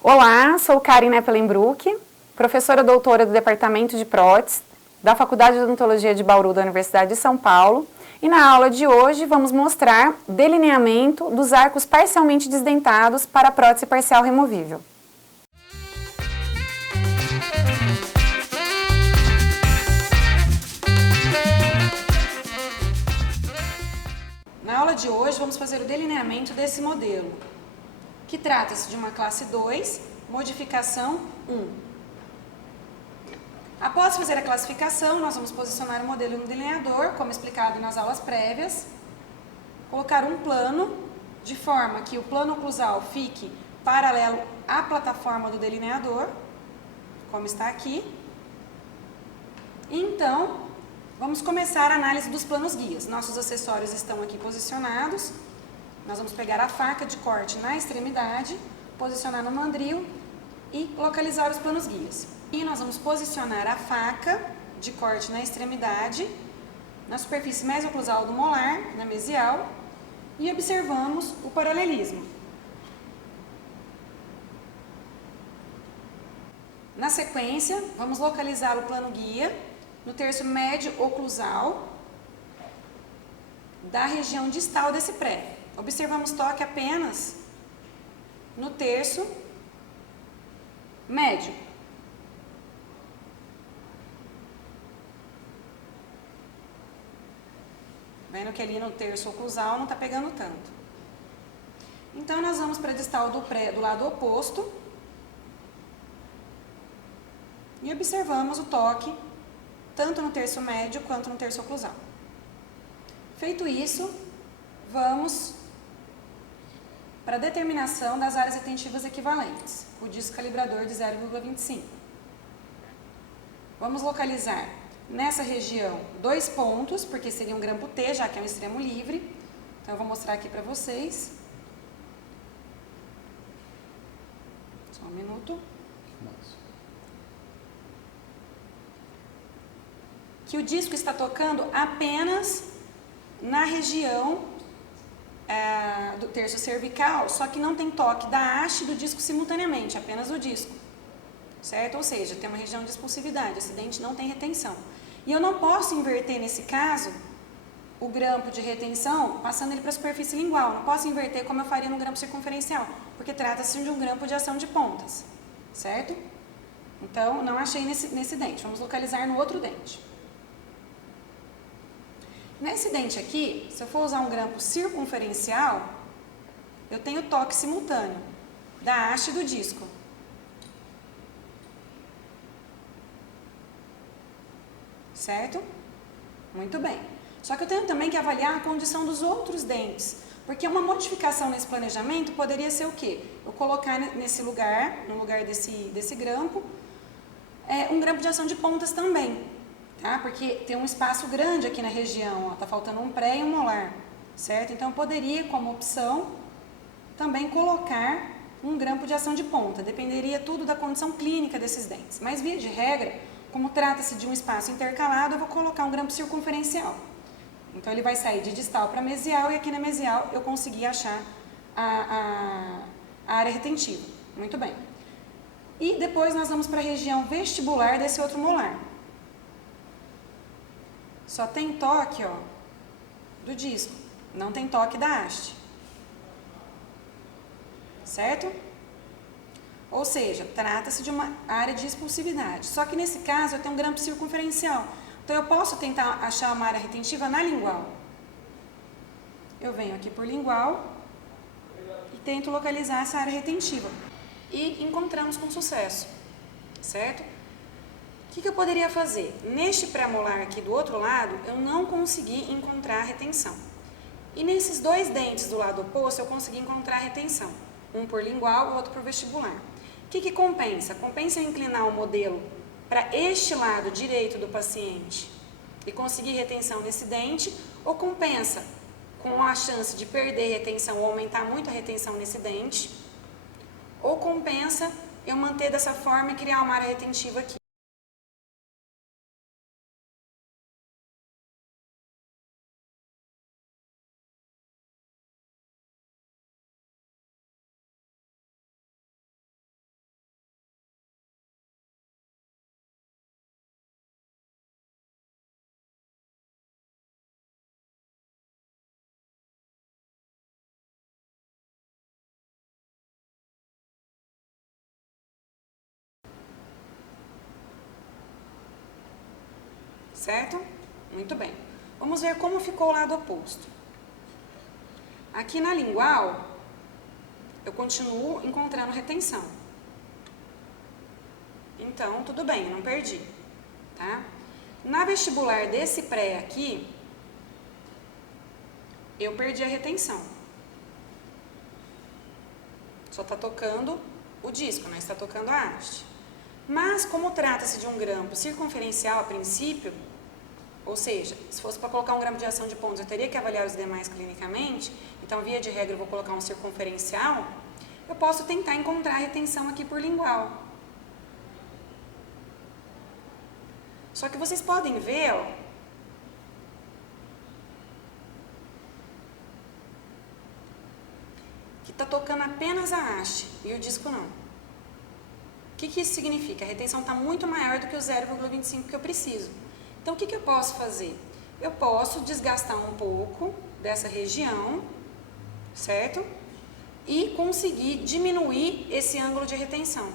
Olá, sou Karen Neppelenbruck, professora doutora do Departamento de Prótese da Faculdade de Odontologia de Bauru da Universidade de São Paulo, e na aula de hoje vamos mostrar delineamento dos arcos parcialmente desdentados para prótese parcial removível. Na aula de hoje vamos fazer o delineamento desse modelo, que trata-se de uma classe 2, modificação 1. Após fazer a classificação, nós vamos posicionar o modelo no delineador, como explicado nas aulas prévias, colocar um plano, de forma que o plano oclusal fique paralelo à plataforma do delineador, como está aqui. Então, vamos começar a análise dos planos guias. Nossos acessórios estão aqui posicionados. Nós vamos pegar a faca de corte na extremidade, posicionar no mandril e localizar os planos guias. E nós vamos posicionar a faca de corte na extremidade, na superfície mesoclusal do molar, na mesial, e observamos o paralelismo. Na sequência, vamos localizar o plano guia no terço médio oclusal da região distal desse pré. Observamos toque apenas no terço médio. Vendo que ali no terço oclusal não está pegando tanto. Então, nós vamos para a distal do pré do lado oposto e observamos o toque tanto no terço médio quanto no terço oclusal. Feito isso, vamos para a determinação das áreas retentivas equivalentes, o disco calibrador de 0,25. Vamos localizar nessa região 2 pontos, porque seria um grampo T, já que é um extremo livre. Então, eu vou mostrar aqui para vocês. Só um minuto. Que o disco está tocando apenas na região do terço cervical, só que não tem toque da haste e do disco simultaneamente, apenas o disco, certo? Ou seja, tem uma região de expulsividade, esse dente não tem retenção. E eu não posso inverter, nesse caso, o grampo de retenção, passando ele para a superfície lingual. Não posso inverter como eu faria no grampo circunferencial, porque trata-se de um grampo de ação de pontas, certo? Então, não achei nesse dente. Vamos localizar no outro dente. Nesse dente aqui, se eu for usar um grampo circunferencial, eu tenho toque simultâneo da haste e do disco. Certo? Muito bem. Só que eu tenho também que avaliar a condição dos outros dentes, porque uma modificação nesse planejamento poderia ser o quê? Eu colocar nesse lugar, no lugar desse grampo, um grampo de ação de pontas também. Tá? Porque tem um espaço grande aqui na região, está faltando um pré e um molar, certo? Então, eu poderia, como opção, também colocar um grampo de ação de ponta, dependeria tudo da condição clínica desses dentes. Mas, via de regra, como trata-se de um espaço intercalado, eu vou colocar um grampo circunferencial. Então, ele vai sair de distal para mesial, e aqui na mesial eu consegui achar a área retentiva. Muito bem. E depois nós vamos para a região vestibular desse outro molar. Só tem toque, ó, do disco, não tem toque da haste. Certo? Ou seja, trata-se de uma área de expulsividade. Só que nesse caso eu tenho um grampo circunferencial. Então eu posso tentar achar uma área retentiva na lingual. Eu venho aqui por lingual e tento localizar essa área retentiva. E encontramos com sucesso. Certo? O que eu poderia fazer? Neste pré-molar aqui do outro lado, eu não consegui encontrar retenção. E nesses 2 dentes do lado oposto, eu consegui encontrar retenção. Um por lingual, o outro por vestibular. O que compensa? Compensa eu inclinar o modelo para este lado direito do paciente e conseguir retenção nesse dente, ou compensa, com a chance de perder retenção ou aumentar muito a retenção nesse dente, ou compensa eu manter dessa forma e criar uma área retentiva aqui. certo? Muito bem. Vamos ver como ficou o lado oposto. Aqui na lingual, eu continuo encontrando retenção. Então, tudo bem, não perdi, tá? Na vestibular desse pré aqui, eu perdi a retenção. Só está tocando o disco, não está tocando a haste. Mas, como trata-se de um grampo circunferencial a princípio, ou seja, se fosse para colocar um grampo de ação de pontos, eu teria que avaliar os demais clinicamente, então, via de regra, eu vou colocar um circunferencial, eu posso tentar encontrar a retenção aqui por lingual. Só que vocês podem ver, ó, que está tocando apenas a haste e o disco não. O que isso significa? A retenção está muito maior do que o 0,25 que eu preciso. Então, o que eu posso fazer? Eu posso desgastar um pouco dessa região, certo? E conseguir diminuir esse ângulo de retenção,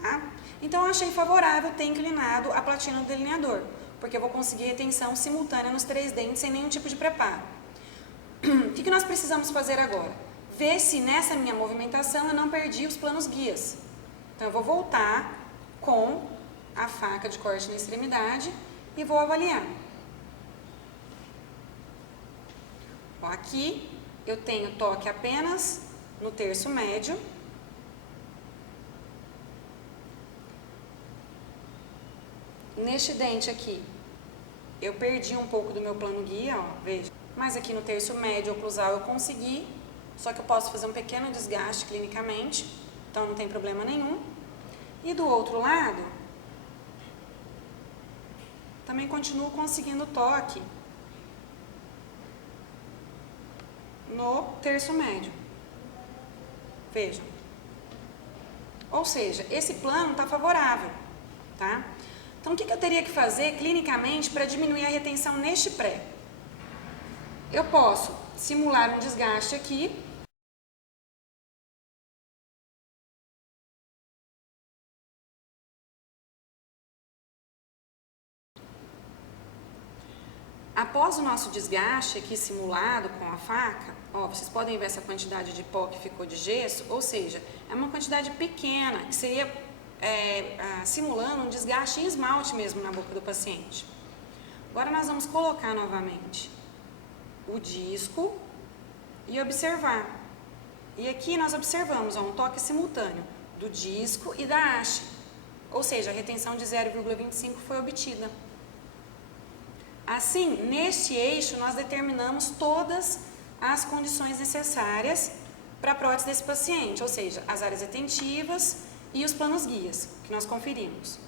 tá? Então, eu achei favorável ter inclinado a platina do delineador, porque eu vou conseguir retenção simultânea nos 3 dentes sem nenhum tipo de preparo. O que nós precisamos fazer agora? Ver se nessa minha movimentação eu não perdi os planos guias. Então, eu vou voltar com a faca de corte na extremidade e vou avaliar. Ó, aqui eu tenho toque apenas no terço médio. Neste dente aqui, eu perdi um pouco do meu plano guia, ó, veja. Mas aqui no terço médio oclusal eu consegui, só que eu posso fazer um pequeno desgaste clinicamente, então não tem problema nenhum. E do outro lado, também continuo conseguindo toque no terço médio. Vejam. Ou seja, esse plano está favorável, tá? Então, o que eu teria que fazer clinicamente para diminuir a retenção neste pré? Eu posso simular um desgaste aqui. Após o nosso desgaste aqui simulado com a faca, ó, vocês podem ver essa quantidade de pó que ficou de gesso, ou seja, é uma quantidade pequena, que seria simulando um desgaste em esmalte mesmo na boca do paciente. Agora nós vamos colocar novamente o disco e observar. E aqui nós observamos ó, um toque simultâneo do disco e da haste, ou seja, a retenção de 0,25 foi obtida. Assim, neste eixo, nós determinamos todas as condições necessárias para a prótese desse paciente, ou seja, as áreas retentivas e os planos guias, que nós conferimos.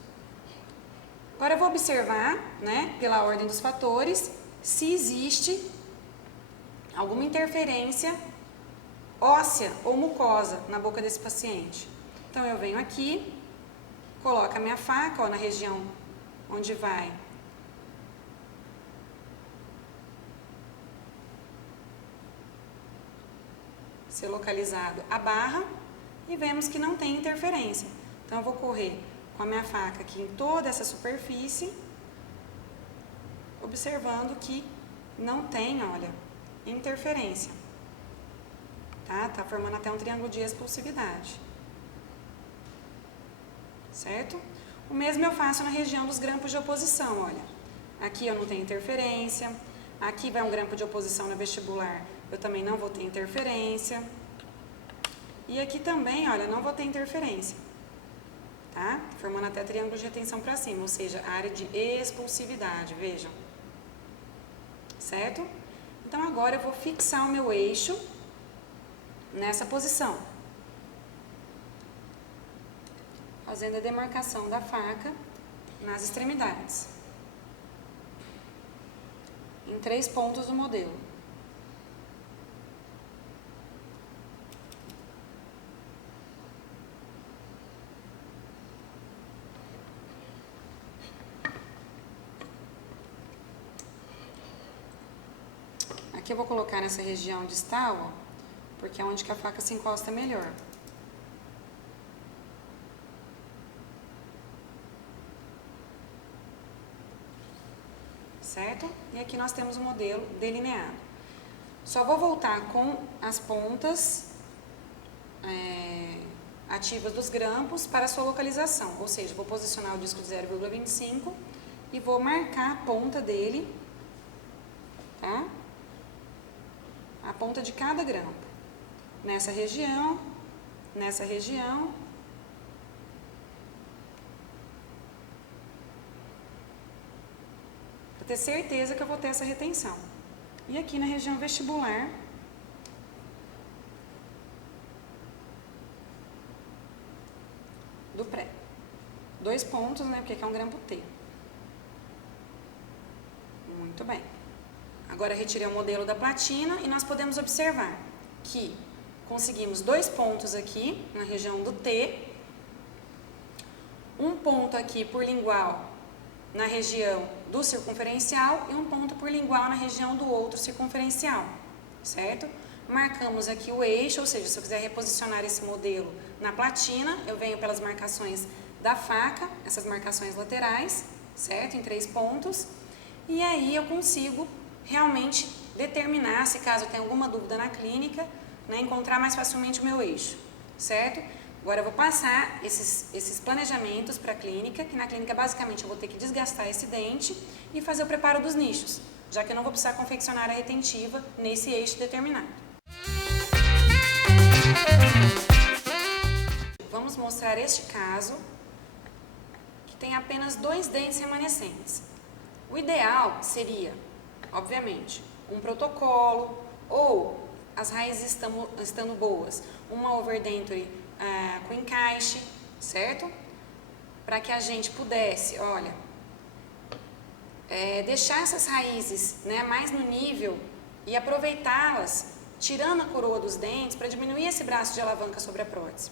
Agora eu vou observar, né, pela ordem dos fatores, se existe alguma interferência óssea ou mucosa na boca desse paciente. Então, eu venho aqui, coloco a minha faca ó, na região onde vai ser localizado a barra e vemos que não tem interferência. Então, eu vou correr com a minha faca aqui em toda essa superfície, observando que não tem, olha, interferência. Tá formando até um triângulo de expulsividade. Certo? O mesmo eu faço na região dos grampos de oposição, olha. Aqui eu não tenho interferência, aqui vai um grampo de oposição na vestibular, eu também não vou ter interferência. E aqui também, olha, não vou ter interferência. Tá? Formando até triângulo de retenção para cima, ou seja, área de expulsividade, vejam. Certo? Então, agora eu vou fixar o meu eixo nessa posição. Fazendo a demarcação da faca nas extremidades. Em 3 pontos do modelo. Aqui eu vou colocar nessa região distal, ó, porque é onde que a faca se encosta melhor. certo? E aqui nós temos o modelo delineado. Só vou voltar com as pontas ativas dos grampos para a sua localização, ou seja, vou posicionar o disco de 0,25 e vou marcar a ponta dele, tá? A ponta de cada grampo, nessa região, para ter certeza que eu vou ter essa retenção. E aqui na região vestibular, do pré. 2 pontos, né? Porque aqui é um grampo T. Muito bem. Agora retirei o modelo da platina e nós podemos observar que conseguimos 2 pontos aqui na região do T, um ponto aqui por lingual na região do circunferencial e um ponto por lingual na região do outro circunferencial, certo? Marcamos aqui o eixo, ou seja, se eu quiser reposicionar esse modelo na platina, eu venho pelas marcações da faca, essas marcações laterais, certo? Em 3 pontos. E aí eu consigo realmente determinar, se caso eu tenha alguma dúvida na clínica, né, encontrar mais facilmente o meu eixo, certo? Agora eu vou passar esses planejamentos para a clínica, que na clínica basicamente eu vou ter que desgastar esse dente e fazer o preparo dos nichos, já que eu não vou precisar confeccionar a retentiva nesse eixo determinado. Vamos mostrar este caso, que tem apenas 2 dentes remanescentes. O ideal seria, obviamente, um protocolo ou as raízes estando boas, uma overdenture com encaixe, certo? Para que a gente pudesse, olha, deixar essas raízes, né, mais no nível e aproveitá-las, tirando a coroa dos dentes para diminuir esse braço de alavanca sobre a prótese,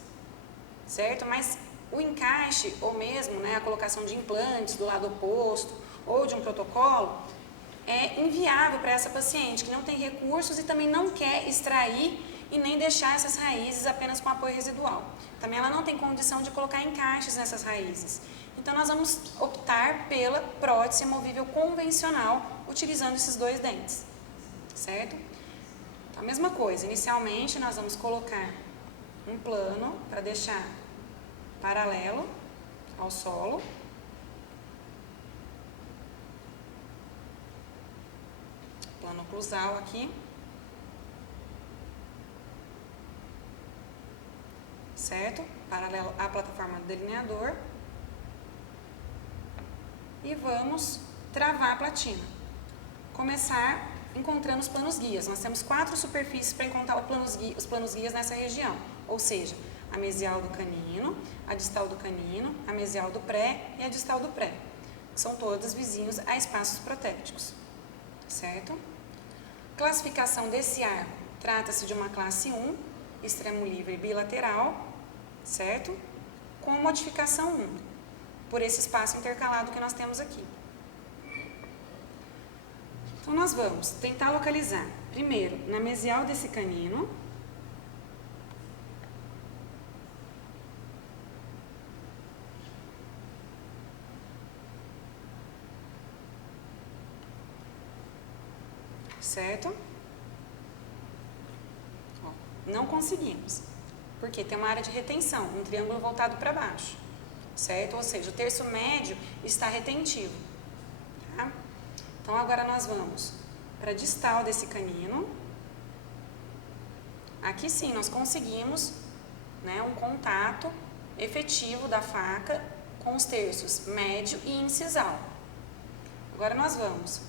certo? Mas o encaixe ou mesmo, né, a colocação de implantes do lado oposto ou de um protocolo é inviável para essa paciente que não tem recursos e também não quer extrair e nem deixar essas raízes apenas com apoio residual. Também ela não tem condição de colocar encaixes nessas raízes. Então nós vamos optar pela prótese removível convencional utilizando esses 2 dentes, certo? Então, a mesma coisa, inicialmente nós vamos colocar um plano para deixar paralelo ao solo. Plano oclusal aqui. Certo? Paralelo à plataforma do delineador. E vamos travar a platina. Começar encontrando os planos guias. Nós temos 4 superfícies para encontrar os planos guias nessa região. Ou seja, a mesial do canino, a distal do canino, a mesial do pré e a distal do pré. São todos vizinhos a espaços protéticos. Certo? Classificação desse arco. Trata-se de uma classe 1, extremo livre bilateral, certo? Com modificação 1, por esse espaço intercalado que nós temos aqui. Então, nós vamos tentar localizar, primeiro, na mesial desse canino, certo? Ó, não conseguimos, porque tem uma área de retenção, um triângulo voltado para baixo, certo? Ou seja, o terço médio está retentivo, tá? Então, agora nós vamos para a distal desse canino. Aqui sim, nós conseguimos, né, um contato efetivo da faca com os terços médio e incisal. Agora nós vamos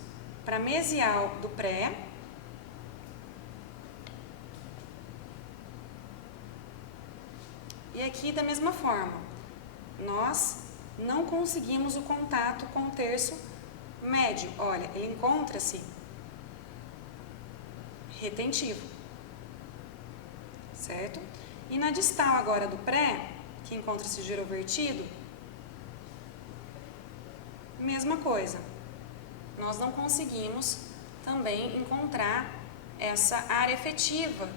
para a mesial do pré. E aqui da mesma forma, nós não conseguimos o contato com o terço médio. Olha, ele encontra-se retentivo, certo? E na distal agora do pré, que encontra-se girovertido, mesma coisa. Nós não conseguimos também encontrar essa área efetiva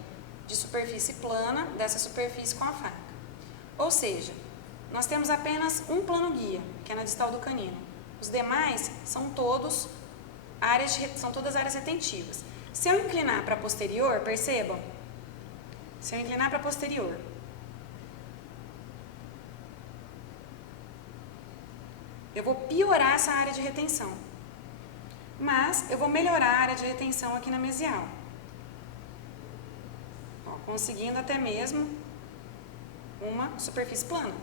de superfície plana dessa superfície com a faca. Ou seja, nós temos apenas um plano guia, que é na distal do canino. Os demais são todos são todas áreas retentivas. Se eu inclinar para posterior, percebam? Se eu inclinar para posterior, eu vou piorar essa área de retenção. Mas eu vou melhorar a área de retenção aqui na mesial. Ó, conseguindo até mesmo uma superfície plana.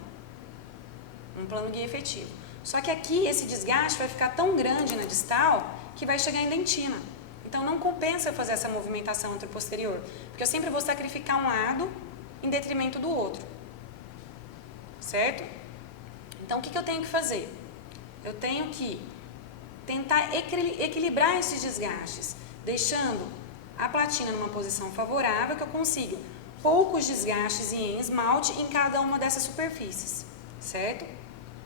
Um plano guia efetivo. Só que aqui esse desgaste vai ficar tão grande na distal que vai chegar em dentina. Então não compensa eu fazer essa movimentação anteroposterior, porque eu sempre vou sacrificar um lado em detrimento do outro. Certo? Então o que eu tenho que fazer? Eu tenho que tentar equilibrar esses desgastes, deixando a platina numa posição favorável, que eu consiga poucos desgastes em esmalte em cada uma dessas superfícies, certo?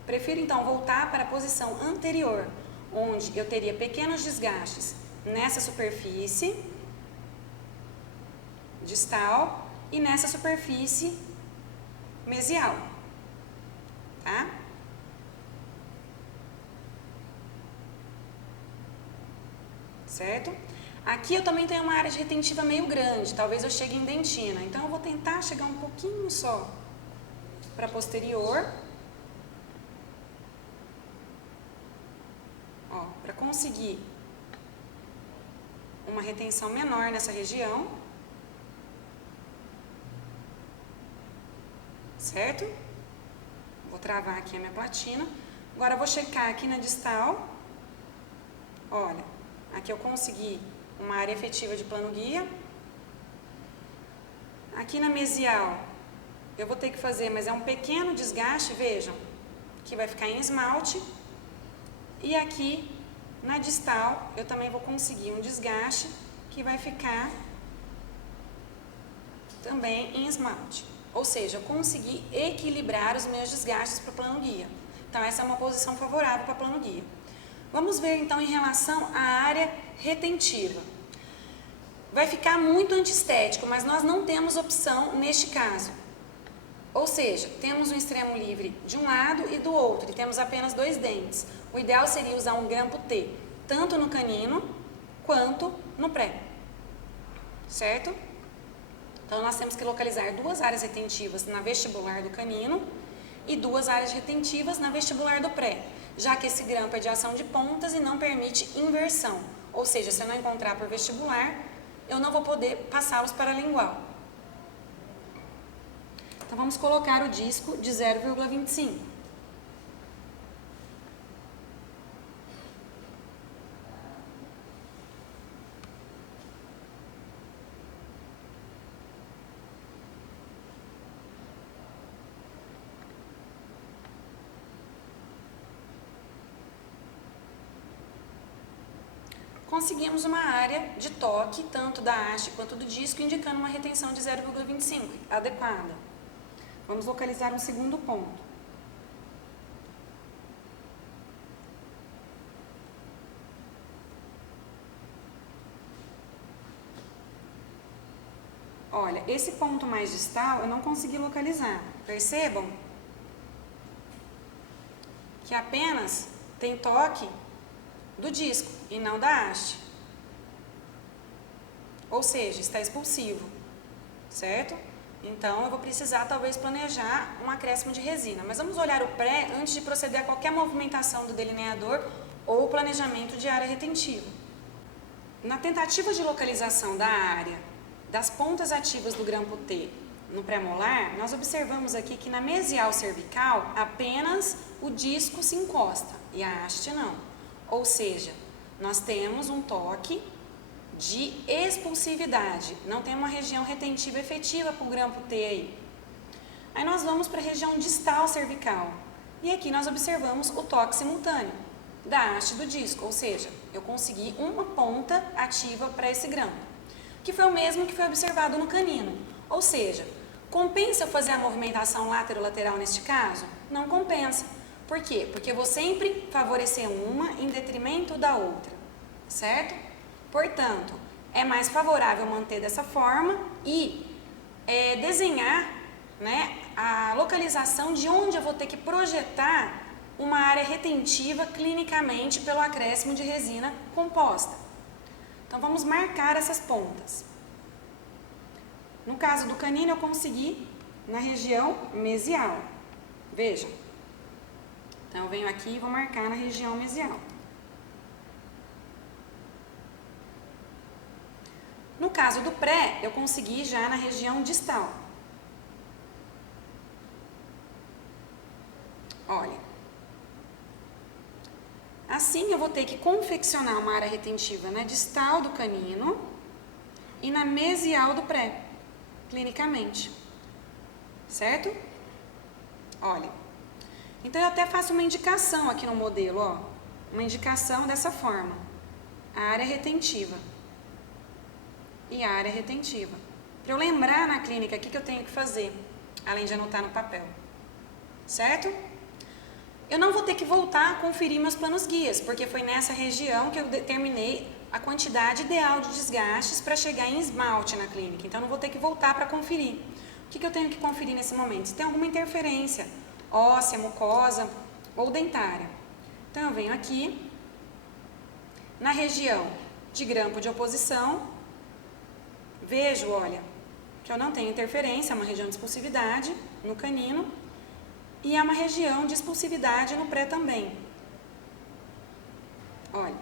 Prefiro então voltar para a posição anterior, onde eu teria pequenos desgastes nessa superfície distal e nessa superfície mesial, tá? Certo? Aqui eu também tenho uma área de retentiva meio grande, talvez eu chegue em dentina, então eu vou tentar chegar um pouquinho só para posterior, ó, para conseguir uma retenção menor nessa região, certo? Vou travar aqui a minha platina, agora eu vou checar aqui na distal, olha, aqui eu consegui uma área efetiva de plano guia. Aqui na mesial, eu vou ter que fazer, mas é um pequeno desgaste, vejam, que vai ficar em esmalte. E aqui na distal, eu também vou conseguir um desgaste que vai ficar também em esmalte. Ou seja, eu consegui equilibrar os meus desgastes para o plano guia. Então, essa é uma posição favorável para plano guia. Vamos ver então em relação à área retentiva. Vai ficar muito antiestético, mas nós não temos opção neste caso. Ou seja, temos um extremo livre de um lado e do outro, e temos apenas 2 dentes. O ideal seria usar um grampo T, tanto no canino quanto no pré. Certo? Então, nós temos que localizar 2 áreas retentivas na vestibular do canino e 2 áreas retentivas na vestibular do pré, já que esse grampo é de ação de pontas e não permite inversão. Ou seja, se eu não encontrar por vestibular, eu não vou poder passá-los para a lingual. Então, vamos colocar o disco de 0,25. Conseguimos uma área de toque, tanto da haste quanto do disco, indicando uma retenção de 0,25, adequada. Vamos localizar um segundo ponto. Olha, esse ponto mais distal eu não consegui localizar. Percebam que apenas tem toque do disco e não da haste. Ou seja, está expulsivo, certo? Então, eu vou precisar talvez planejar um acréscimo de resina. Mas vamos olhar o pré antes de proceder a qualquer movimentação do delineador ou planejamento de área retentiva. Na tentativa de localização da área das pontas ativas do grampo T no pré-molar, nós observamos aqui que na mesial cervical apenas o disco se encosta e a haste não. Ou seja, nós temos um toque de expulsividade, não tem uma região retentiva efetiva para o grampo T aí. Aí nós vamos para a região distal cervical e aqui nós observamos o toque simultâneo da haste do disco, ou seja, eu consegui uma ponta ativa para esse grampo, que foi o mesmo que foi observado no canino. Ou seja, compensa eu fazer a movimentação lateral neste caso? Não compensa. Por quê? Porque eu vou sempre favorecer uma em detrimento da outra, certo? Portanto, é mais favorável manter dessa forma e desenhar, né, a localização de onde eu vou ter que projetar uma área retentiva clinicamente pelo acréscimo de resina composta. Então, vamos marcar essas pontas. No caso do canino, eu consegui na região mesial. Veja. Então, eu venho aqui e vou marcar na região mesial. No caso do pré, eu consegui já na região distal. Olha. Assim, eu vou ter que confeccionar uma área retentiva na distal do canino e na mesial do pré, clinicamente. Certo? Olha. Então, eu até faço uma indicação aqui no modelo, ó. Uma indicação dessa forma. A área retentiva. E a área retentiva. Para eu lembrar na clínica o que eu tenho que fazer, além de anotar no papel. Certo? Eu não vou ter que voltar a conferir meus planos guias, porque foi nessa região que eu determinei a quantidade ideal de desgastes para chegar em esmalte na clínica. Então, eu não vou ter que voltar para conferir. O que eu tenho que conferir nesse momento? Se tem alguma interferência óssea, mucosa ou dentária. Então, eu venho aqui, na região de grampo de oposição, vejo, olha, que eu não tenho interferência, é uma região de expulsividade no canino e é uma região de expulsividade no pré também. Olha,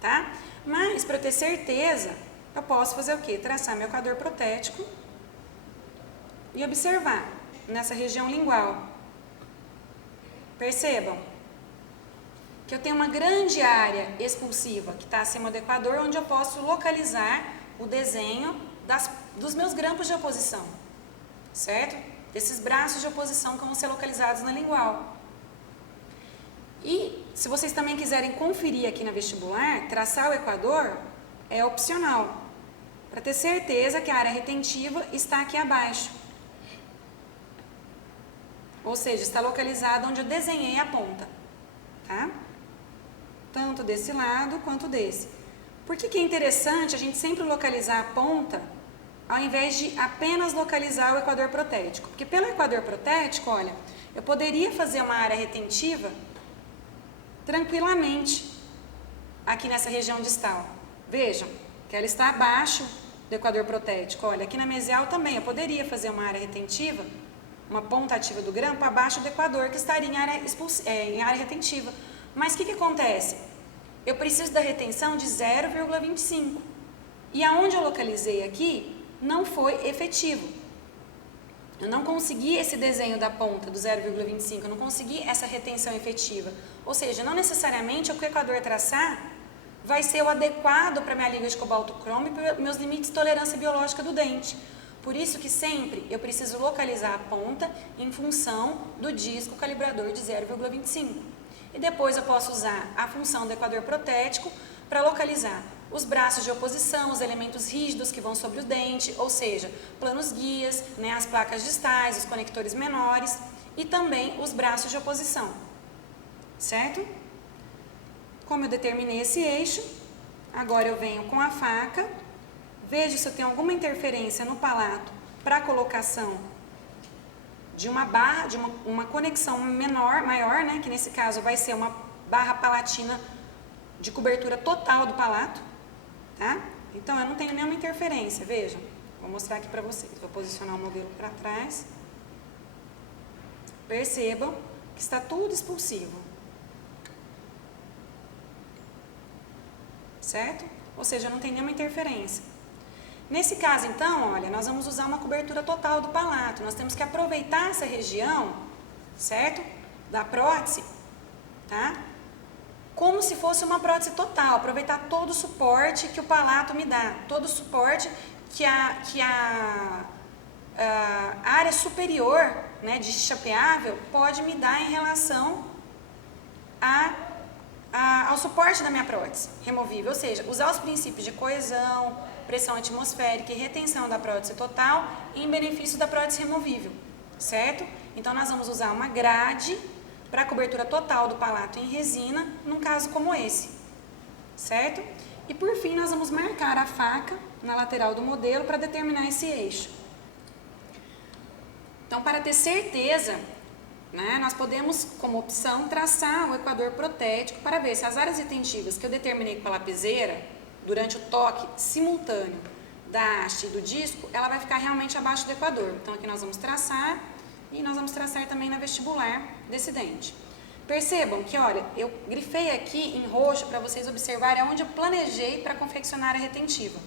tá? Mas, para eu ter certeza, eu posso fazer o quê? Traçar meu equador protético e observar nessa região lingual. Percebam que eu tenho uma grande área expulsiva que está acima do equador, onde eu posso localizar o desenho dos meus grampos de oposição, certo? Desses braços de oposição que vão ser localizados na lingual. E, se vocês também quiserem conferir aqui na vestibular, traçar o equador é opcional, para ter certeza que a área retentiva está aqui abaixo. Ou seja, está localizada onde eu desenhei a ponta, tá? Tanto desse lado quanto desse. Por que é interessante a gente sempre localizar a ponta, ao invés de apenas localizar o equador protético? Porque pelo equador protético, olha, eu poderia fazer uma área retentiva tranquilamente aqui nessa região distal. Vejam que ela está abaixo do equador protético. Olha, aqui na mesial também eu poderia fazer uma área retentiva, uma ponta ativa do grampo abaixo do equador, que estaria em área retentiva. Mas o que acontece? Eu preciso da retenção de 0,25. E aonde eu localizei aqui, não foi efetivo. Eu não consegui esse desenho da ponta do 0,25, eu não consegui essa retenção efetiva. Ou seja, não necessariamente o que o equador traçar vai ser o adequado para minha liga de cobalto cromo e para meus limites de tolerância biológica do dente. Por isso que sempre eu preciso localizar a ponta em função do disco calibrador de 0,25. E depois eu posso usar a função do equador protético para localizar os braços de oposição, os elementos rígidos que vão sobre o dente, ou seja, planos guias, né, as placas distais, os conectores menores e também os braços de oposição, certo? Como eu determinei esse eixo, agora eu venho com a faca, vejo se eu tenho alguma interferência no palato para a colocação de uma barra, de uma conexão maior, né, que nesse caso vai ser uma barra palatina de cobertura total do palato, tá? Então, eu não tenho nenhuma interferência, vejam. Vou mostrar aqui para vocês. Vou posicionar o modelo para trás. Percebam que está tudo expulsivo. Certo? Ou seja, não tem nenhuma interferência. Nesse caso, então, olha, nós vamos usar uma cobertura total do palato. Nós temos que aproveitar essa região, certo? Da prótese, tá? Como se fosse uma prótese total, aproveitar todo o suporte que o palato me dá, todo o suporte que a área superior, né, de chapeável pode me dar em relação ao suporte da minha prótese removível, ou seja, usar os princípios de coesão, pressão atmosférica e retenção da prótese total em benefício da prótese removível, certo? Então, nós vamos usar uma grade para a cobertura total do palato em resina, num caso como esse, certo? E por fim, nós vamos marcar a faca na lateral do modelo para determinar esse eixo. Então, para ter certeza né, nós podemos, como opção, traçar o equador protético para ver se as áreas retentivas que eu determinei com a lapiseira, durante o toque simultâneo da haste e do disco, ela vai ficar realmente abaixo do equador. Então, aqui nós vamos traçar e nós vamos traçar também na vestibular desse dente. Percebam que, olha, eu grifei aqui em roxo para vocês observarem onde eu planejei para confeccionar a área retentiva.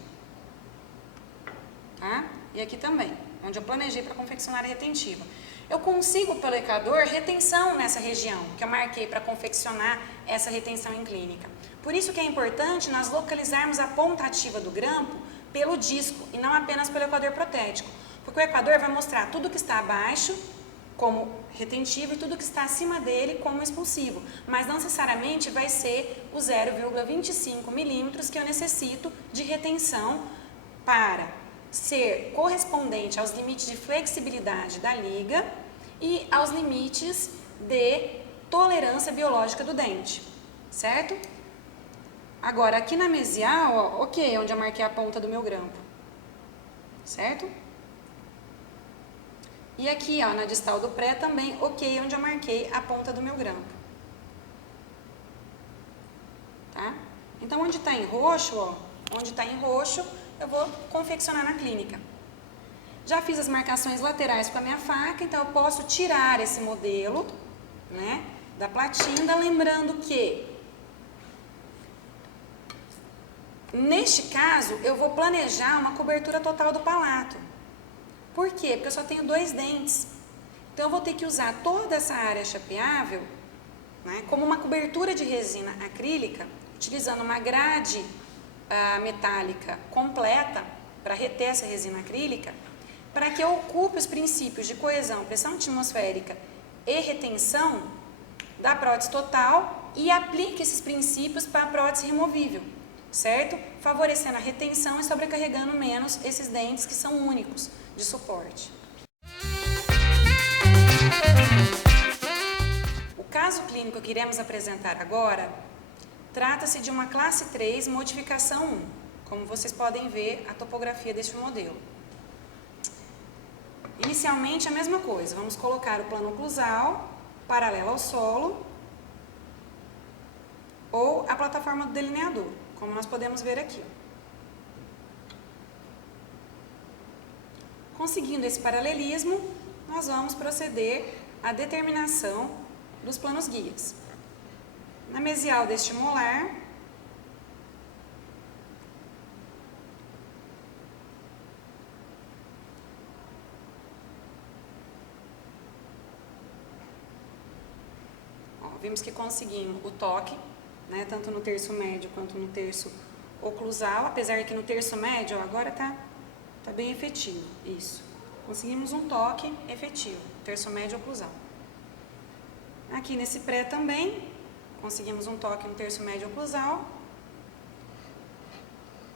Tá? E aqui também, onde eu planejei para confeccionar a retentiva. Eu consigo, pelo equador, retenção nessa região, que eu marquei para confeccionar essa retenção em clínica. Por isso que é importante nós localizarmos a ponta ativa do grampo pelo disco e não apenas pelo equador protético. Porque o equador vai mostrar tudo que está abaixo como retentivo e tudo que está acima dele como expulsivo. Mas não necessariamente vai ser o 0,25 milímetros que eu necessito de retenção para ser correspondente aos limites de flexibilidade da liga e aos limites de tolerância biológica do dente, certo? Agora, aqui na mesial, ó, ok, onde eu marquei a ponta do meu grampo, certo? E aqui, ó, na distal do pré também, ok, onde eu marquei a ponta do meu grampo, tá? Então, onde está em roxo, ó, onde está em roxo, eu vou confeccionar na clínica. Já fiz as marcações laterais com a minha faca, então eu posso tirar esse modelo, né, da platinda, lembrando que, neste caso, eu vou planejar uma cobertura total do palato. Por quê? Porque eu só tenho 2 dentes. Então, eu vou ter que usar toda essa área chapeável, né, como uma cobertura de resina acrílica, utilizando uma grade metálica completa para reter essa resina acrílica, para que eu ocupe os princípios de coesão, pressão atmosférica e retenção da prótese total e aplique esses princípios para a prótese removível, certo? Favorecendo a retenção e sobrecarregando menos esses dentes que são únicos de suporte. O caso clínico que iremos apresentar agora trata-se de uma classe 3, modificação 1, como vocês podem ver a topografia deste modelo. Inicialmente a mesma coisa, vamos colocar o plano oclusal paralelo ao solo ou a plataforma do delineador, como nós podemos ver aqui. Conseguindo esse paralelismo, nós vamos proceder à determinação dos planos guias. Na mesial deste molar, ó, vimos que conseguimos o toque, né, tanto no terço médio quanto no terço oclusal, apesar que no terço médio, ó, agora tá bem efetivo, isso. Conseguimos um toque efetivo, terço médio oclusal. Aqui nesse pré também, conseguimos um toque no terço médio oclusal.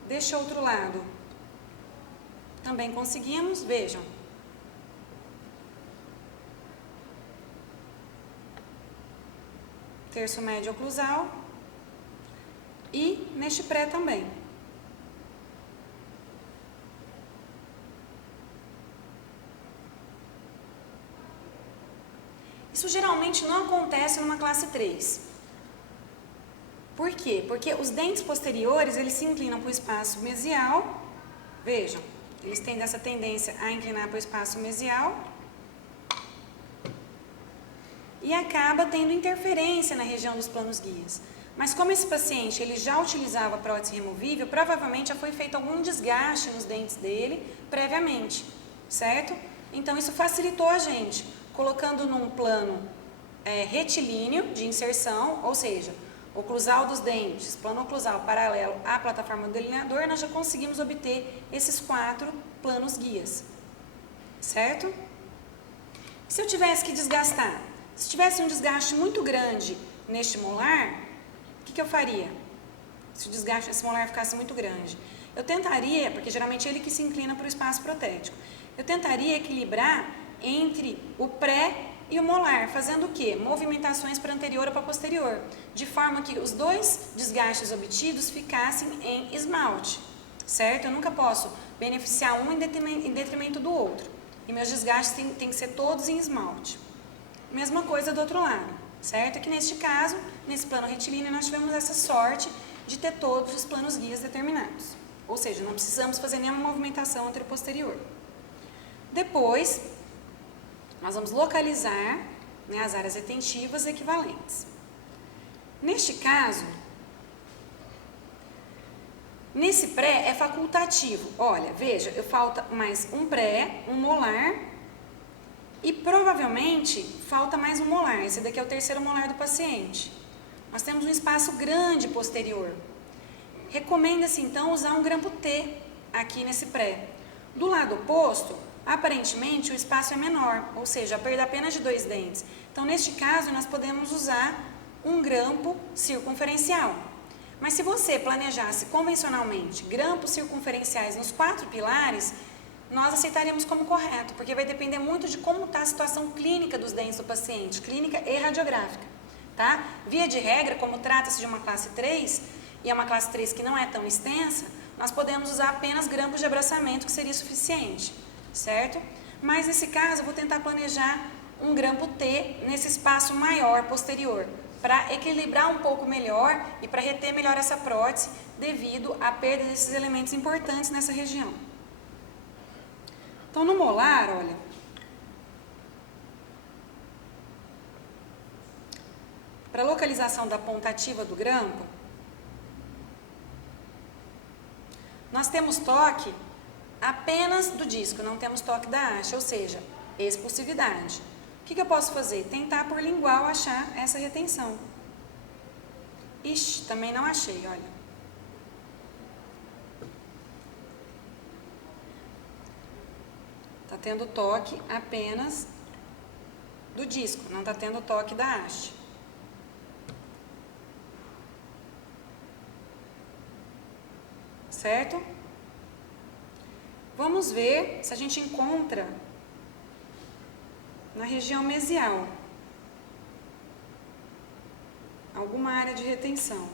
Deste outro lado, também conseguimos, vejam. Terço médio oclusal. E neste pré também. Isso geralmente não acontece numa classe 3. Por quê? Porque os dentes posteriores, eles se inclinam para o espaço mesial. Vejam, eles têm essa tendência a inclinar para o espaço mesial. E acaba tendo interferência na região dos planos guias. Mas como esse paciente ele já utilizava prótese removível, provavelmente já foi feito algum desgaste nos dentes dele previamente, certo? Então isso facilitou a gente, colocando num plano retilíneo de inserção, ou seja, oclusal dos dentes, plano oclusal paralelo à plataforma do delineador, nós já conseguimos obter esses 4 planos guias, certo? Se eu tivesse que desgastar, se tivesse um desgaste muito grande neste molar, o que eu faria? Se o desgaste desse molar ficasse muito grande, eu tentaria, porque geralmente é ele que se inclina para o espaço protético, eu tentaria equilibrar entre o pré e o molar, fazendo o quê? Movimentações para anterior ou para posterior, de forma que os 2 desgastes obtidos ficassem em esmalte, certo? Eu nunca posso beneficiar um em detrimento do outro, e meus desgastes têm que ser todos em esmalte. Mesma coisa do outro lado, certo? Que neste caso, nesse plano retilíneo, nós tivemos essa sorte de ter todos os planos guias determinados. Ou seja, não precisamos fazer nenhuma movimentação anteroposterior. Depois, nós vamos localizar, né, as áreas retentivas equivalentes. Neste caso, nesse pré é facultativo. Olha, veja, falta mais um pré, um molar e provavelmente falta mais um molar. Esse daqui é o terceiro molar do paciente. Nós temos um espaço grande posterior. Recomenda-se então usar um grampo T aqui nesse pré. Do lado oposto, aparentemente o espaço é menor, ou seja, a perda apenas de 2 dentes. Então, neste caso, nós podemos usar um grampo circunferencial. Mas se você planejasse convencionalmente grampos circunferenciais nos 4 pilares, nós aceitaríamos como correto, porque vai depender muito de como está a situação clínica dos dentes do paciente, clínica e radiográfica, tá? Via de regra, como trata-se de uma classe 3, e é uma classe 3 que não é tão extensa, nós podemos usar apenas grampos de abraçamento, que seria suficiente, certo? Mas nesse caso, eu vou tentar planejar um grampo T nesse espaço maior posterior, para equilibrar um pouco melhor e para reter melhor essa prótese devido à perda desses elementos importantes nessa região. Então, no molar, olha, para localização da ponta ativa do grampo, nós temos toque apenas do disco, não temos toque da haste, ou seja, expulsividade. O que eu posso fazer? Tentar por lingual achar essa retenção. Ixi, também não achei, olha. Está tendo toque apenas do disco, não está tendo toque da haste. Certo? Vamos ver se a gente encontra na região mesial alguma área de retenção.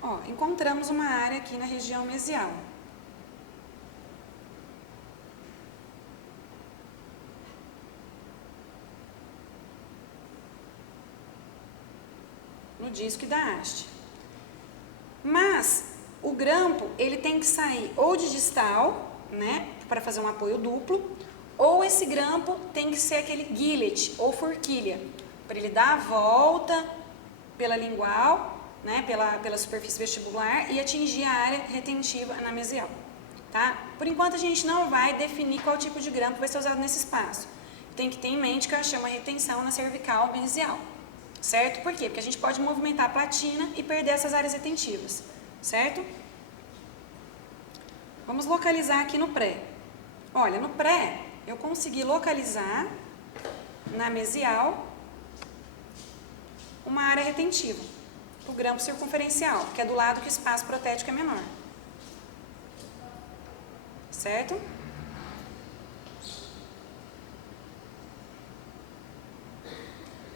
Ó, encontramos uma área aqui na região mesial. No disco e da haste. Mas o grampo, ele tem que sair ou de distal, né, para fazer um apoio duplo, ou esse grampo tem que ser aquele gillet ou forquilha, para ele dar a volta pela lingual, né, pela superfície vestibular e atingir a área retentiva na mesial, tá? Por enquanto a gente não vai definir qual tipo de grampo vai ser usado nesse espaço. Tem que ter em mente que eu achei uma retenção na cervical mesial, certo? Por quê? Porque a gente pode movimentar a platina e perder essas áreas retentivas, certo? Vamos localizar aqui no pré. Olha, no pré eu consegui localizar na mesial uma área retentiva, o grampo circunferencial, que é do lado que o espaço protético é menor. Certo?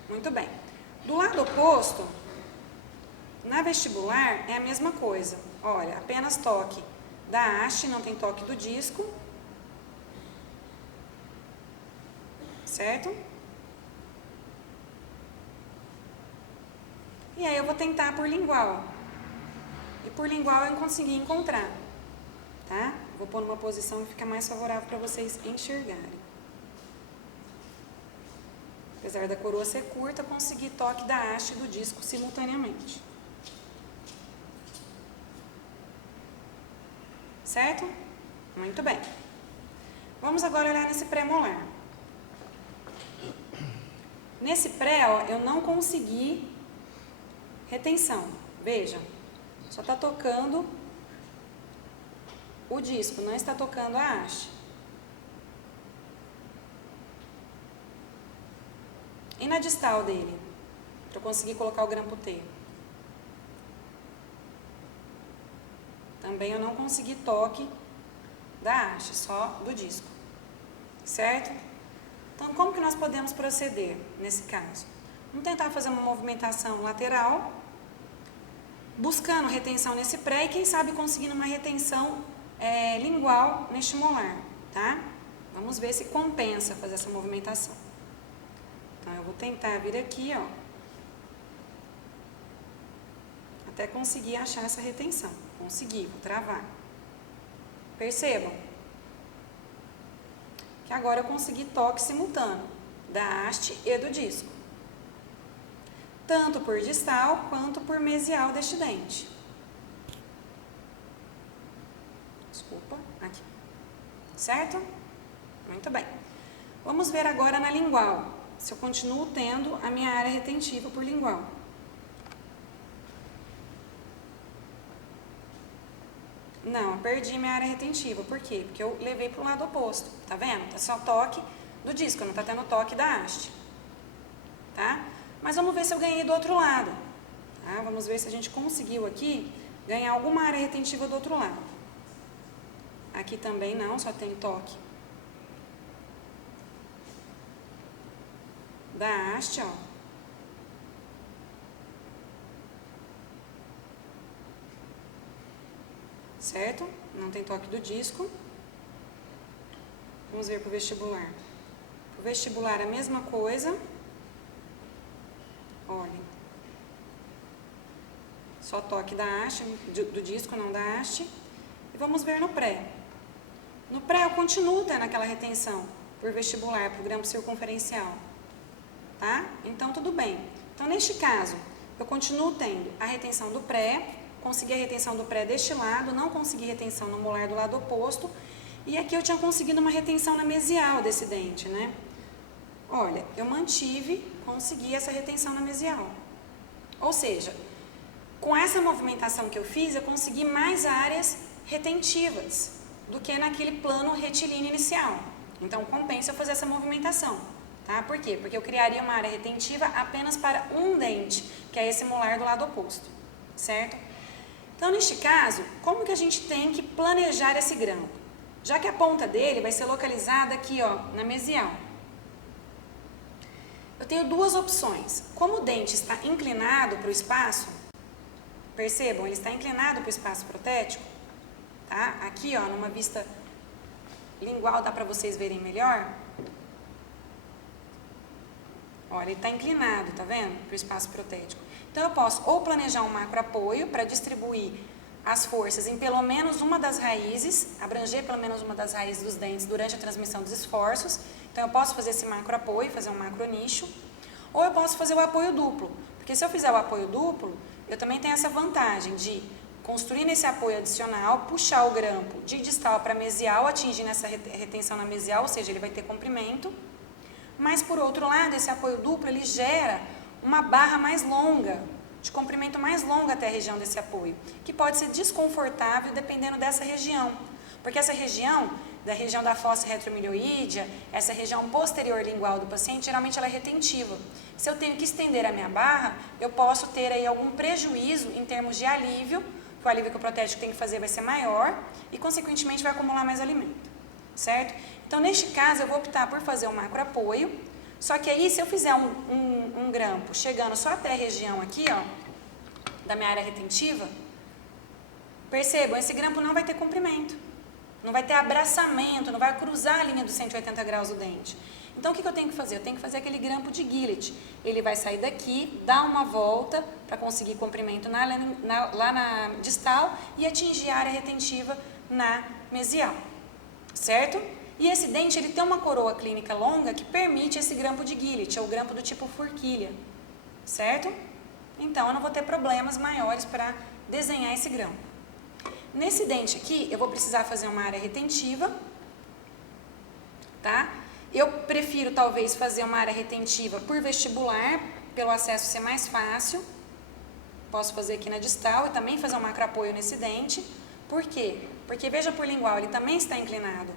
Muito bem. Do lado oposto, na vestibular é a mesma coisa. Olha, apenas toque da haste, não tem toque do disco. Certo? E aí eu vou tentar por lingual. E por lingual eu consegui encontrar. Tá? Vou pôr numa posição que fica mais favorável para vocês enxergarem. Apesar da coroa ser curta, consegui toque da haste e do disco simultaneamente. Certo? Muito bem. Vamos agora olhar nesse pré-molar. Nesse pré, ó, eu não consegui retenção. Veja, só está tocando o disco, não está tocando a haste. E na distal dele, para eu conseguir colocar o grampo T. Também eu não consegui toque da haste, só do disco. Certo? Então, como que nós podemos proceder nesse caso? Vamos tentar fazer uma movimentação lateral, buscando retenção nesse pré e quem sabe conseguindo uma retenção lingual neste molar, tá? Vamos ver se compensa fazer essa movimentação. vou tentar vir aqui, ó, até conseguir achar essa retenção. Consegui, vou travar. Percebam que agora eu consegui toque simultâneo da haste e do disco, tanto por distal quanto por mesial deste dente. Desculpa, aqui. Certo? Muito bem. Vamos ver agora na lingual, se eu continuo tendo a minha área retentiva por lingual. Não, eu perdi minha área retentiva. Por quê? Porque eu levei para o lado oposto. Tá vendo? É só toque do disco, não tá tendo toque da haste. Tá? Mas vamos ver se eu ganhei do outro lado. Tá? Vamos ver se a gente conseguiu aqui ganhar alguma área retentiva do outro lado. Aqui também não, só tem toque da haste, ó. Certo? Não tem toque do disco. Vamos ver para o vestibular. Para o vestibular a mesma coisa. Olhem. Só toque da haste, do disco, não da haste. E vamos ver no pré. No pré eu continuo tendo aquela retenção por vestibular, para o grampo circunferencial. Tá? Então tudo bem. Então neste caso, eu continuo tendo a retenção do pré. Consegui a retenção do pré deste lado, não consegui retenção no molar do lado oposto. E aqui eu tinha conseguido uma retenção na mesial desse dente, né? Olha, eu consegui essa retenção na mesial. Ou seja, com essa movimentação que eu fiz, eu consegui mais áreas retentivas do que naquele plano retilíneo inicial. Então, compensa eu fazer essa movimentação, tá? Por quê? Porque eu criaria uma área retentiva apenas para um dente, que é esse molar do lado oposto, certo? Então, neste caso, como que a gente tem que planejar esse grampo? Já que a ponta dele vai ser localizada aqui, ó, na mesial. Eu tenho duas opções. Como o dente está inclinado para o espaço, percebam, ele está inclinado para o espaço protético, tá? Aqui, ó, numa vista lingual, dá para vocês verem melhor. Olha, ele está inclinado, tá vendo? Para o espaço protético. Então, eu posso ou planejar um macro apoio para distribuir as forças em pelo menos uma das raízes, abranger pelo menos uma das raízes dos dentes durante a transmissão dos esforços. Então, eu posso fazer esse macro apoio, fazer um macro nicho, ou eu posso fazer o apoio duplo, porque se eu fizer o apoio duplo, eu também tenho essa vantagem de construir nesse apoio adicional, puxar o grampo de distal para mesial, atingindo essa retenção na mesial, ou seja, ele vai ter comprimento. Mas, por outro lado, esse apoio duplo, ele gera uma barra mais longa, de comprimento mais longo até a região desse apoio, que pode ser desconfortável dependendo dessa região, porque essa região, da região da fossa retromilioídea, essa região posterior lingual do paciente, geralmente ela é retentiva. Se eu tenho que estender a minha barra, eu posso ter aí algum prejuízo em termos de alívio, que o alívio que o protético tem que fazer vai ser maior e, consequentemente, vai acumular mais alimento, certo? Então, neste caso, eu vou optar por fazer um macro apoio. Só que aí, se eu fizer um grampo chegando só até a região aqui, ó, da minha área retentiva, percebam, esse grampo não vai ter comprimento, não vai ter abraçamento, não vai cruzar a linha dos 180 graus do dente. Então, o que eu tenho que fazer? Eu tenho que fazer aquele grampo de Gillet. Ele vai sair daqui, dar uma volta para conseguir comprimento lá na distal e atingir a área retentiva na mesial, certo? E esse dente, ele tem uma coroa clínica longa que permite esse grampo de Gillet, é o grampo do tipo forquilha, certo? Então, eu não vou ter problemas maiores para desenhar esse grampo. Nesse dente aqui, eu vou precisar fazer uma área retentiva, tá? Eu prefiro, talvez, fazer uma área retentiva por vestibular, pelo acesso ser mais fácil. Posso fazer aqui na distal e também fazer um macro apoio nesse dente. Por quê? Porque, veja, por lingual, ele também está inclinado.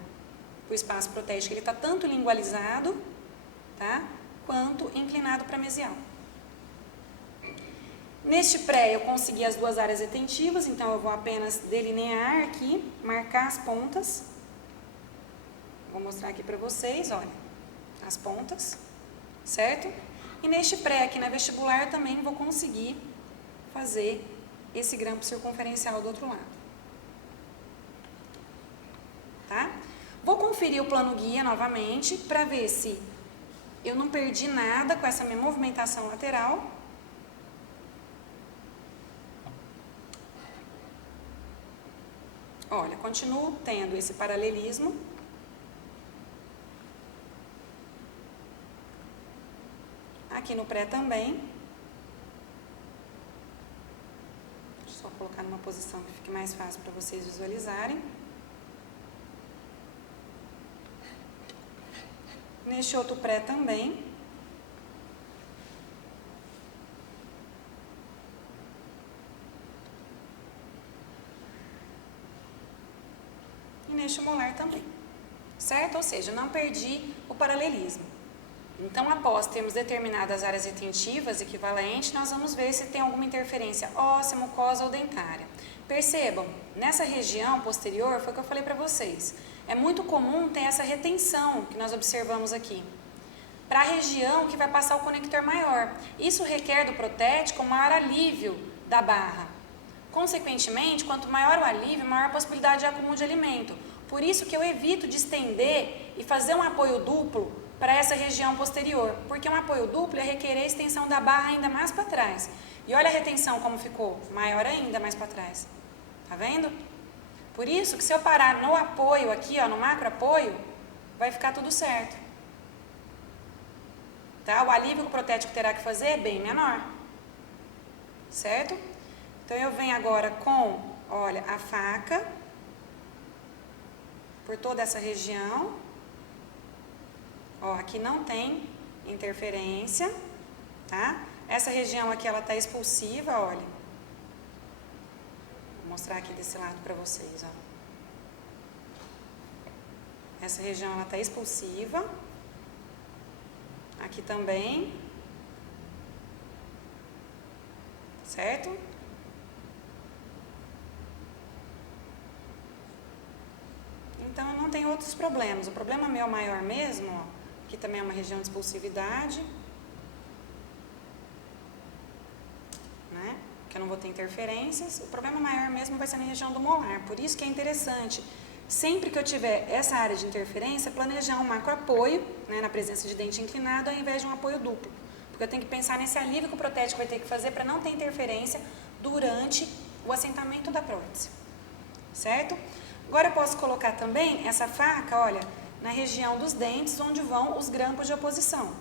O espaço protético, ele está tanto lingualizado, tá? Quanto inclinado para mesial. Neste pré, eu consegui as duas áreas retentivas, então eu vou apenas delinear aqui, marcar as pontas. Vou mostrar aqui para vocês, olha, as pontas, certo? E neste pré aqui na vestibular, eu também vou conseguir fazer esse grampo circunferencial do outro lado. Tá? Vou conferir o plano guia novamente para ver se eu não perdi nada com essa minha movimentação lateral. Olha, continuo tendo esse paralelismo. Aqui no pré também. Deixa eu só colocar numa posição que fique mais fácil para vocês visualizarem. Neste outro pré também. E neste molar também. Certo? Ou seja, não perdi o paralelismo. Então, após termos determinadas áreas retentivas equivalentes, nós vamos ver se tem alguma interferência óssea, mucosa ou dentária. Percebam, nessa região posterior, foi o que eu falei para vocês, é muito comum ter essa retenção que nós observamos aqui, para a região que vai passar o conector maior. Isso requer do protético um maior alívio da barra. Consequentemente, quanto maior o alívio, maior a possibilidade de acúmulo de alimento. Por isso que eu evito de estender e fazer um apoio duplo para essa região posterior, porque um apoio duplo é requerer a extensão da barra ainda mais para trás. E olha a retenção como ficou, maior ainda mais para trás. Tá vendo? Por isso que se eu parar no apoio aqui, ó, no macro apoio, vai ficar tudo certo. Tá? O alívio que o protético terá que fazer é bem menor. Certo? Então eu venho agora com, olha, a faca por toda essa região. Ó, aqui não tem interferência, tá? Essa região aqui, ela tá expulsiva, olha. Vou mostrar aqui desse lado para vocês, ó. Essa região, ela tá expulsiva. Aqui também. Certo? Então, eu não tenho outros problemas. O problema meu maior mesmo, ó. Aqui também é uma região de expulsividade, né? Que eu não vou ter interferências. O problema maior mesmo vai ser na região do molar. Por isso que é interessante, sempre que eu tiver essa área de interferência, planejar um macro apoio, né, na presença de dente inclinado, ao invés de um apoio duplo. Porque eu tenho que pensar nesse alívio que o protético vai ter que fazer para não ter interferência durante o assentamento da prótese. Certo? Agora eu posso colocar também essa faca, olha, na região dos dentes, onde vão os grampos de oposição.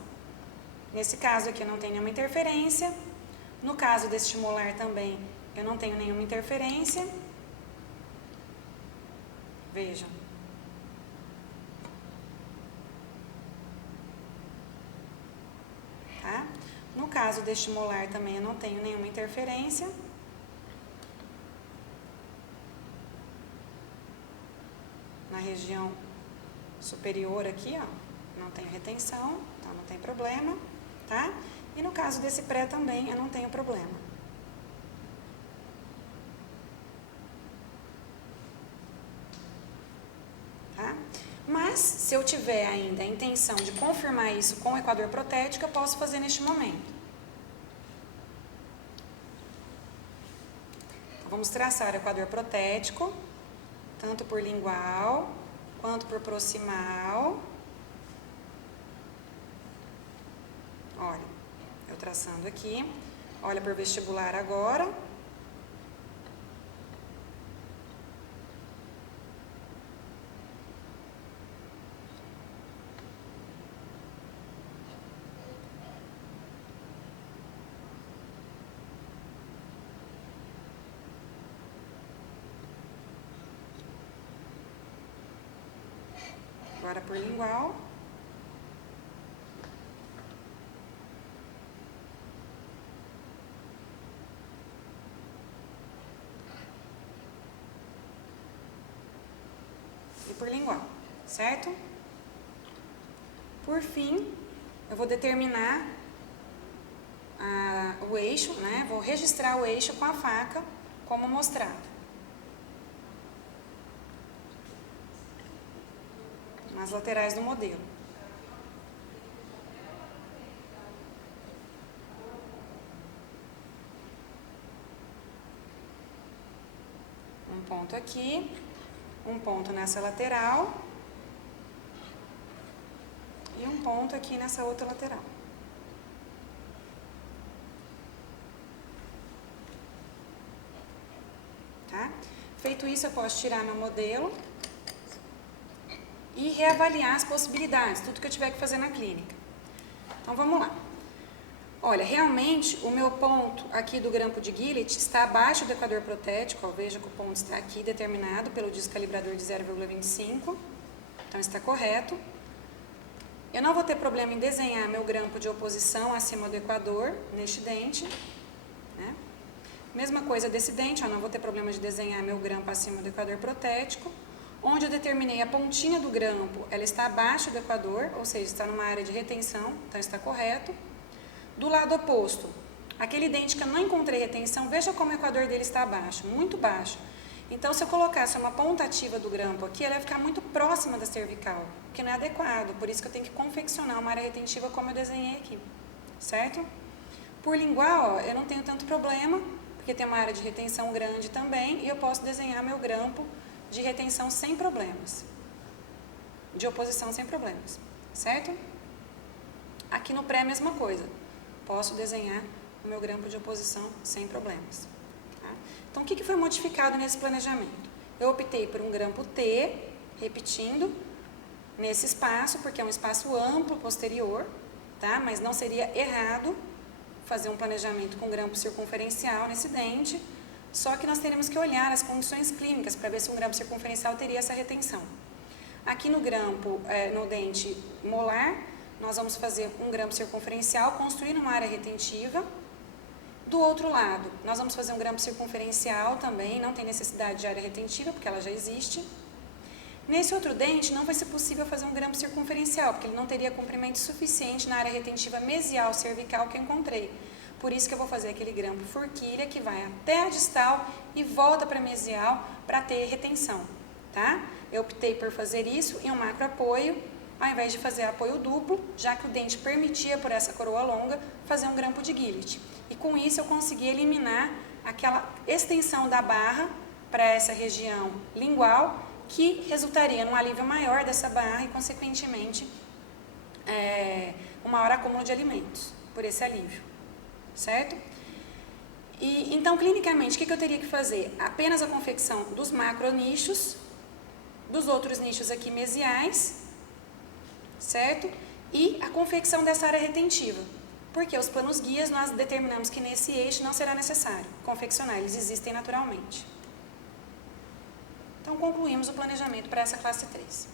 Nesse caso aqui eu não tenho nenhuma interferência. No caso deste molar também, eu não tenho nenhuma interferência. Vejam. Tá? No caso deste molar também eu não tenho nenhuma interferência. Na região superior aqui, ó, não tem retenção, então não tem problema, tá? E no caso desse pré também, eu não tenho problema. Tá? Mas, se eu tiver ainda a intenção de confirmar isso com o equador protético, eu posso fazer neste momento. Então, vamos traçar o equador protético, tanto por lingual quanto por proximal. Olha, eu traçando aqui. Olha por vestibular agora. Agora por lingual. E por lingual, certo? Por fim, eu vou determinar o eixo, né? Vou registrar o eixo com a faca, como mostrado. Nas laterais do modelo. Um ponto aqui, um ponto nessa lateral e um ponto aqui nessa outra lateral. Tá? Feito isso, eu posso tirar meu modelo e reavaliar as possibilidades, tudo que eu tiver que fazer na clínica. Então, vamos lá. Olha, realmente, o meu ponto aqui do grampo de Gillet está abaixo do equador protético. Ó, veja que o ponto está aqui determinado pelo descalibrador de 0,25. Então, está correto. Eu não vou ter problema em desenhar meu grampo de oposição acima do equador, neste dente. Né? Mesma coisa desse dente, ó, não vou ter problema de desenhar meu grampo acima do equador protético. Onde eu determinei a pontinha do grampo, ela está abaixo do equador, ou seja, está numa área de retenção, então está correto. Do lado oposto, aquele dente que eu não encontrei retenção, veja como o equador dele está abaixo, muito baixo. Então, se eu colocasse uma ponta ativa do grampo aqui, ela vai ficar muito próxima da cervical, que não é adequado, por isso que eu tenho que confeccionar uma área retentiva como eu desenhei aqui, certo? Por lingual, ó, eu não tenho tanto problema, porque tem uma área de retenção grande também, e eu posso desenhar meu grampo de retenção sem problemas, de oposição sem problemas, certo? Aqui no pré, a mesma coisa, posso desenhar o meu grampo de oposição sem problemas. Tá? Então, o que foi modificado nesse planejamento? Eu optei por um grampo T, repetindo, nesse espaço, porque é um espaço amplo posterior, tá? Mas não seria errado fazer um planejamento com grampo circunferencial nesse dente, só que nós teremos que olhar as condições clínicas para ver se um grampo circunferencial teria essa retenção. Aqui no grampo, no dente molar, nós vamos fazer um grampo circunferencial, construindo uma área retentiva. Do outro lado, nós vamos fazer um grampo circunferencial também, não tem necessidade de área retentiva, porque ela já existe. Nesse outro dente, não vai ser possível fazer um grampo circunferencial, porque ele não teria comprimento suficiente na área retentiva mesial cervical que eu encontrei. Por isso que eu vou fazer aquele grampo forquilha, que vai até a distal e volta para a mesial para ter retenção, tá? Eu optei por fazer isso em um macro apoio, ao invés de fazer apoio duplo, já que o dente permitia, por essa coroa longa, fazer um grampo de Gillet. E com isso eu consegui eliminar aquela extensão da barra para essa região lingual, que resultaria num alívio maior dessa barra e, consequentemente, um maior acúmulo de alimentos por esse alívio, certo? E, então, clinicamente, o que eu teria que fazer? Apenas a confecção dos macronichos, dos outros nichos aqui mesiais, certo? E a confecção dessa área retentiva, porque os planos guias nós determinamos que nesse eixo não será necessário confeccionar, eles existem naturalmente. Então, concluímos o planejamento para essa classe 3.